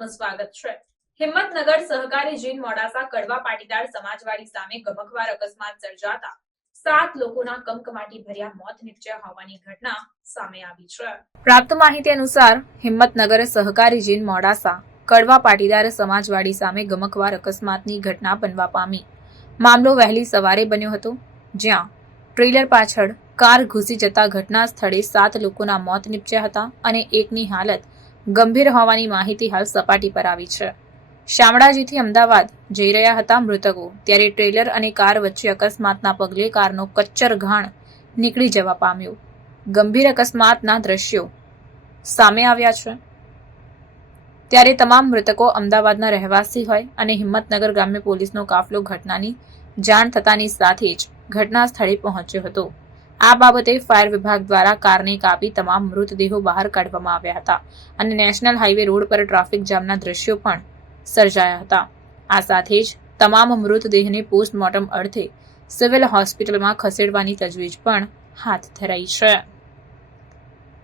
આપનું સ્વાગત છે। હિંમતનગર સહકારી જીન મોડાસા કડવા પાટીદાર સમાજવાડી સામે ગમખ્વાર અકસ્માત સર્જાતા 7 લોકોના કમકમાટી ભર્યા મોત નિપજ્યા હોવાની ઘટના સામે આવી છે। પ્રાપ્ત માહિતી અનુસાર હિંમતનગર સહકારી જીન મોડાસા કડવા પાટીદાર સમાજવાડી સામે ગમખ્વાર અકસ્માતની ઘટના બનવા પામી। મામલો વહેલી સવારે બન્યો હતો, જ્યાં ટ્રેલર પાછળ કાર ઘૂસી જતા ઘટના સ્થળે 7 લોકોના મોત નિપજ્યા હતા અને એકની હાલત ગંભીર હોવાની માહિતી હાલ સપાટી પર આવી છે। શામળાજીથી અમદાવાદ જઈ રહ્યા હતા મૃતકો, ત્યારે ટ્રેલર અને કાર વચ્ચે અકસ્માતના પગલે કારનો કચ્ચર ઘાણ નીકળી જવા પામ્યો। ગંભીર અકસ્માતના દ્રશ્યો સામે આવ્યા છે, ત્યારે તમામ મૃતકો અમદાવાદના રહેવાસી હોય અને હિંમતનગર ગ્રામ્ય પોલીસનો કાફલો ઘટનાની જાણ થતાની સાથે જ ઘટના સ્થળે પહોંચ્યો હતો। આ બાબતે ફાયર વિભાગ દ્વારા કારને કાપી તમામ મૃતદેહો બહાર કાઢવામાં આવ્યા હતા અને નેશનલ હાઈવે રોડ પર ટ્રાફિક જામના દ્રશ્યો પણ સર્જાયા હતા। આ સાથે જ તમામ મૃતદેહને પોસ્ટમોર્ટમ અર્થે સિવિલ હોસ્પિટલમાં ખસેડવાની તજવીજ પણ હાથ ધરાઈ છે।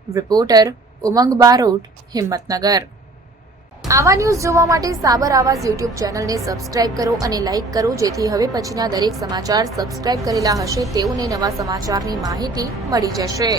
રિપોર્ટર ઉમંગ બારોટ, હિંમતનગર। આવા ન્યૂઝ જોવા માટે સાબર આવાઝ યુટ્યુબ ચેનલને સબસ્ક્રાઇબ કરો અને લાઇક કરો, જેથી હવે પછીના દરેક સમાચાર સબસ્ક્રાઇબ કરેલા હશે તેઓને નવા સમાચારની માહિતી મળી જશે।